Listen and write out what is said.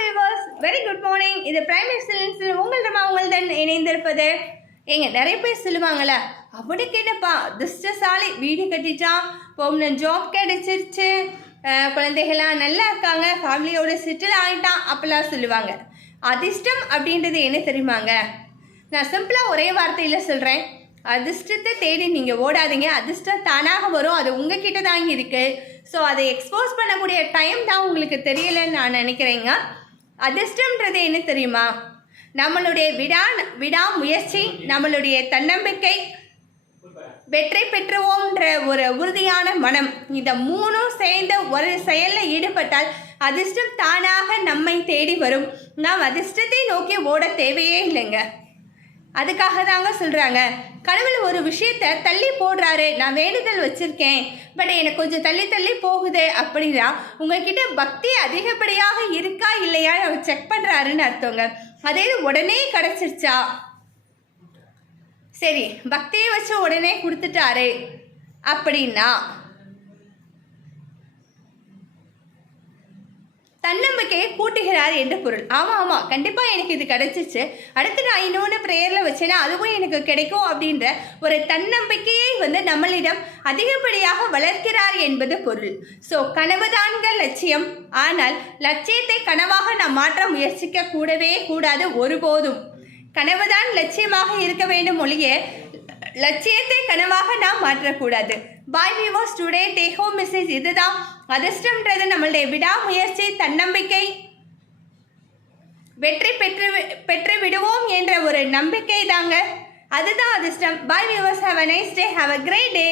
Viewers, very good morning. இது prime எக்ஸலன்ஸில் உங்களுடன் இணைந்திருப்பது. நிறைய பேர் சொல்லுவாங்கள்ல, அவனுக்கு என்னப்பா அதிர்ஷ்டசாலி, வீடு கட்டிட்டான், பெர்மனன்ட் ஜாப் கிடைச்சிருச்சு, குழந்தைகள்லாம் நல்லா இருக்காங்க, ஃபேமிலியோட செட்டில் ஆகிட்டான் அப்படிலாம் சொல்லுவாங்க. அதிர்ஷ்டம் அப்படின்றது என்ன தெரியுமாங்க? நான் சிம்பிளாக ஒரே வார்த்தையில் சொல்கிறேன். அதிர்ஷ்டத்தை தேடி நீங்கள் ஓடாதீங்க, அதிர்ஷ்டம் தானாக வரும். அது உங்ககிட்ட தாங்க இருக்குது. ஸோ அதை எக்ஸ்போஸ் பண்ணக்கூடிய டைம் தான் உங்களுக்கு தெரியலைன்னு நான் நினைக்கிறேங்க. அதிர்ஷ்டம்ன்றது என்ன தெரியுமா? நம்மளுடைய விடாமுயற்சி, நம்மளுடைய தன்னம்பிக்கை, வெற்றி பெற்றுவோம்ன்ற ஒரு உறுதியான மனம், இந்த மூணும் சேர்ந்து ஒரு செயலில் ஈடுபட்டால் அதிர்ஷ்டம் தானாக நம்மை தேடி வரும். நாம் அதிர்ஷ்டத்தை நோக்கி ஓட தேவையே இல்லைங்க. அதுக்காக தாங்க சொல்கிறாங்க, கடவுள் ஒரு விஷயத்தை தள்ளி போடுறாரு, நான் வேண்டுதல் வச்சுருக்கேன், பட் எனக்கு கொஞ்சம் தள்ளி போகுது அப்படின்னா உங்ககிட்ட பக்தி அதிகப்படியாக இருக்கா இல்லையா அவர் செக் பண்ணுறாருன்னு அர்த்தங்க. அதே உடனே கிடச்சிருச்சா, சரி பக்தியை வச்சு உடனே கொடுத்துட்டாரு அப்படின்னா தன்னம்பிக்கையை கூட்டுகிறார் என்று பொருள். ஆமாம், கண்டிப்பாக எனக்கு இது கிடைச்சிச்சு, அடுத்து நான் இன்னொன்று ப்ரேயரில் வச்சேன்னா அதுவும் எனக்கு கிடைக்கும் அப்படின்ற ஒரு தன்னம்பிக்கையை நம்மளிடம் அதிகப்படியாக வளர்க்கிறார் என்பது பொருள். ஸோ கனவுதான்கள் லட்சியம், ஆனால் லட்சியத்தை கனவாக நாம் மாற்ற முயற்சிக்க கூடவே கூடாது ஒருபோதும். கனவுதான் லட்சியமாக இருக்க வேண்டும் ஒழிய லட்சியத்தை கனவாக நாம் மாற்றக்கூடாது. பாய் viewers, today take home message இதுதான். அதிர்ஷ்டம்ன்றது நம்மளுடைய விடாமுயற்சி, தன்னம்பிக்கை, வெற்றி பெற்று விடுவோம் என்ற ஒரு நம்பிக்கை தாங்க. அதுதான் அதிர்ஷ்டம். Bye viewers, have a nice day, have a great day.